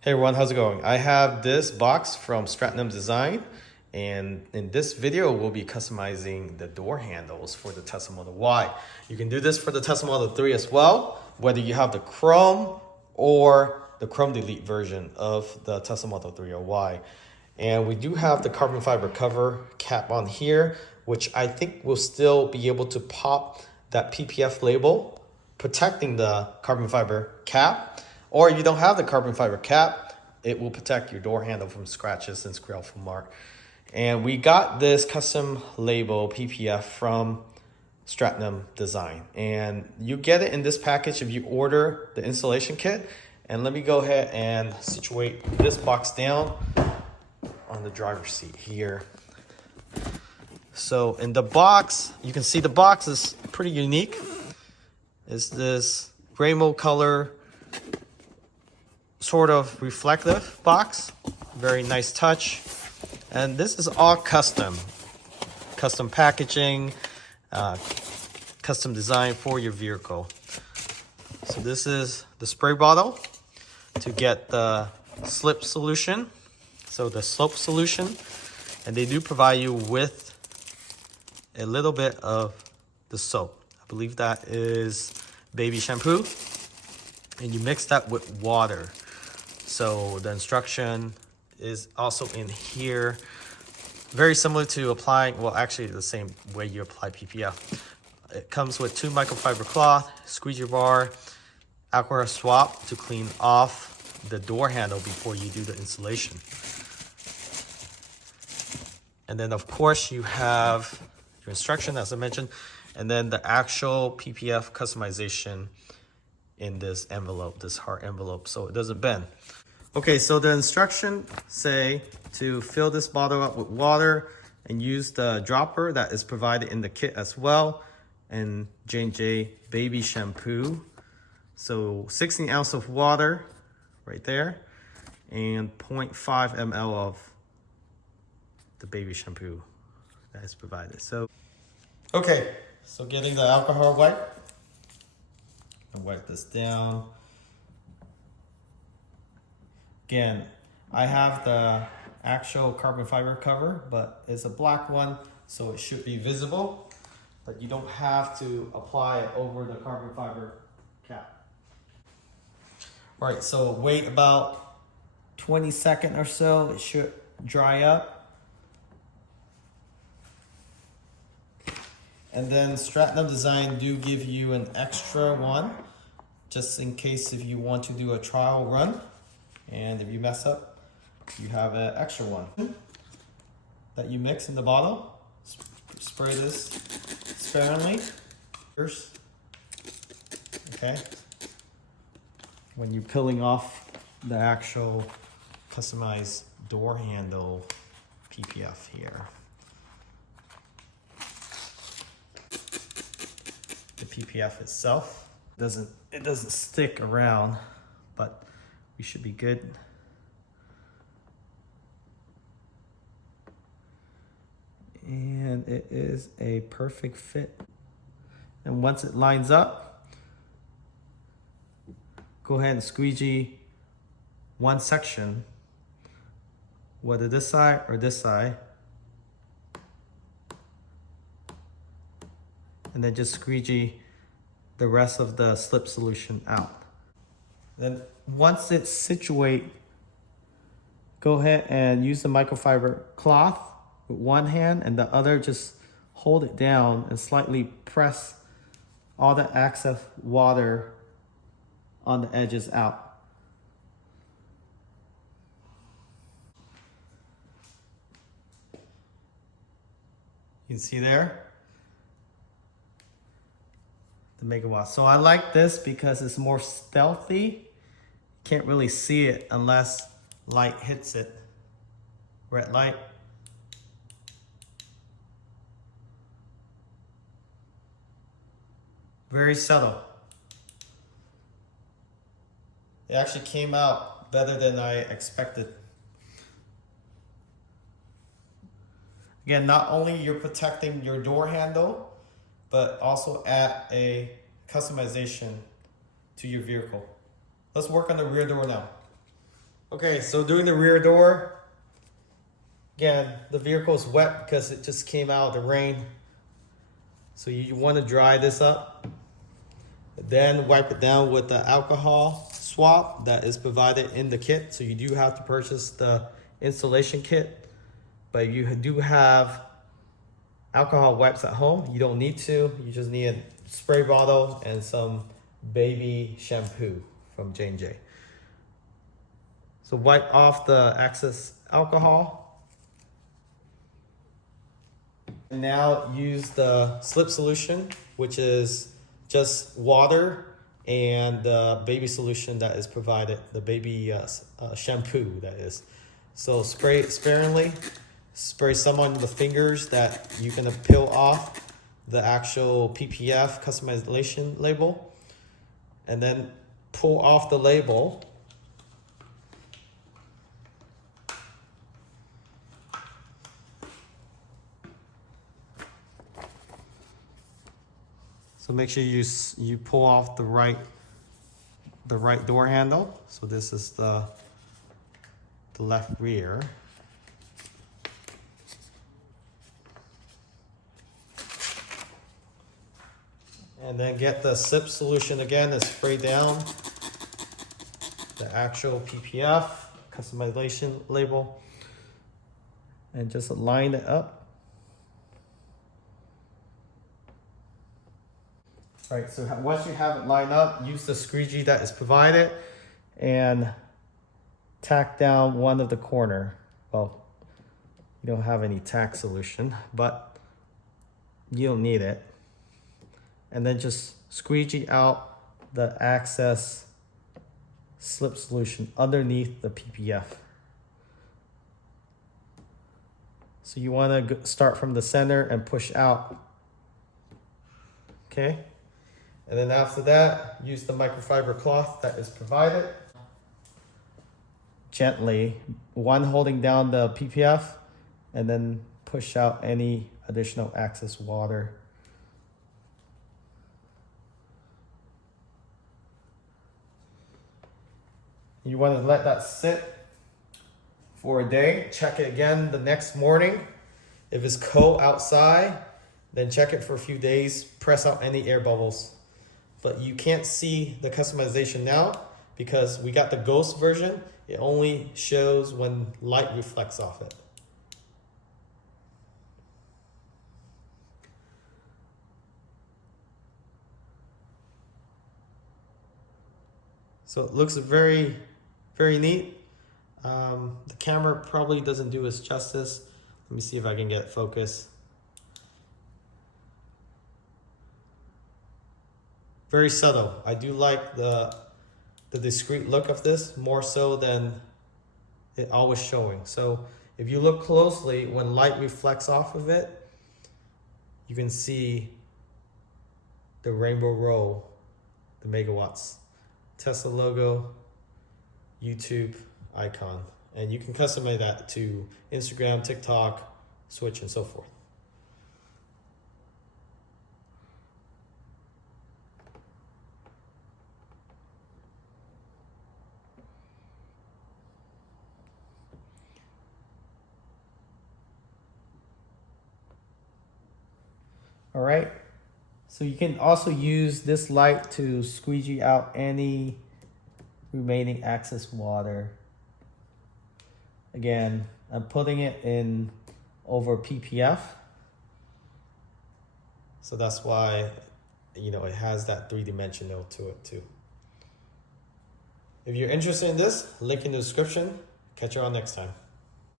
Hey everyone, how's it going? I have this box from Stratnum Design, and in this video we'll be customizing the door handles for the Tesla Model Y. You can do this for the Tesla Model 3 as well, whether you have the Chrome or the Chrome Delete version of the Tesla Model 3 or Y. And we do have the carbon fiber cover cap on here, which I think will still be able to pop that PPF label protecting the carbon fiber cap. Or if you don't have the carbon fiber cap, it will protect your door handle from scratches and scrape from mark. And we got this custom label PPF from Stratnum Design. And you get it in this package if you order the installation kit. And let me go ahead and situate this box down on the driver's seat here. So in the box, you can see the box is pretty unique. It's this rainbow color sort of reflective box. Very nice touch. And this is all custom packaging, custom design for your vehicle. So this is the spray bottle to get the slip solution. So the slope solution, and they do provide you with a little bit of the soap. I believe that is baby shampoo, and you mix that with water. So the instruction is also in here. Very similar to applying, well, actually the same way you apply PPF. It comes with 2 microfiber cloth, squeegee bar, alcohol swab to clean off the door handle before you do the installation. And then of course you have your instruction, as I mentioned, and then the actual PPF customization in this envelope, this heart envelope, so it doesn't bend. Okay, so the instructions say to fill this bottle up with water and use the dropper that is provided in the kit as well, and J&J baby shampoo. So 16 ounces of water right there, and 0.5 ml of the baby shampoo that is provided. So, okay, so getting the alcohol wipe, and wipe this down. Again, I have the actual carbon fiber cover, but it's a black one, so it should be visible, but you don't have to apply it over the carbon fiber cap. All right, so wait about 20 seconds or so, it should dry up. And then Stratnum Design do give you an extra one, just in case if you want to do a trial run. And if you mess up, you have an extra one that you mix in the bottle. Spray this sparingly. First, okay. When you're peeling off the actual customized door handle PPF here. The PPF itself it doesn't stick around, but we should be good. And it is a perfect fit. And once it lines up, go ahead and squeegee one section, whether this side or this side, and then just squeegee the rest of the slip solution out. Then once it's situated, go ahead and use the microfiber cloth with one hand, and the other just hold it down and slightly press all the excess water on the edges out. You can see there the megawatt. So I like this because it's more stealthy. Can't really see it unless light hits it. Red light. Very subtle. It actually came out better than I expected. Again, not only you're protecting your door handle, but also add a customization to your vehicle. Let's work on the rear door now. Okay, so doing the rear door, again, the vehicle is wet because it just came out of the rain. So you want to dry this up, then wipe it down with the alcohol swab that is provided in the kit. So you do have to purchase the installation kit, but you do have alcohol wipes at home. You don't need to, you just need a spray bottle and some baby shampoo from J&J. So wipe off the excess alcohol. And now use the slip solution, which is just water and the baby solution that is provided, the baby shampoo that is. So spray it sparingly, spray some on the fingers that you're gonna peel off the actual PPF customization label, and then pull off the label. So make sure you pull off the right door handle. So this is the left rear. And then get the slip solution again and spray down the actual PPF customization label and just line it up. All right, so once you have it lined up, use the squeegee that is provided and tack down one of the corner. Well, you don't have any tack solution, but you don't need it. And then just squeegee out the access slip solution underneath the PPF. So you want to start from the center and push out. Okay. And then after that, use the microfiber cloth that is provided. Gently, one holding down the PPF and then push out any additional excess water. You want to let that sit for a day. Check it again the next morning. If it's cold outside, then check it for a few days. Press out any air bubbles. But you can't see the customization now because we got the ghost version. It only shows when light reflects off it. So it looks very, very neat. The camera probably doesn't do it justice. Let me see if I can get focus. Very subtle. I do like the discreet look of this more so than it always showing. So if you look closely, when light reflects off of it, you can see the rainbow row, the megawatts, Tesla logo, YouTube icon. And you can customize that to Instagram, TikTok, Switch, and so forth. All right, so you can also use this light to squeegee out any remaining excess water. Again, I'm putting it in over PPF. So that's why, you know, it has that 3-dimensional to it too. If you're interested in this, link in the description. Catch you all next time.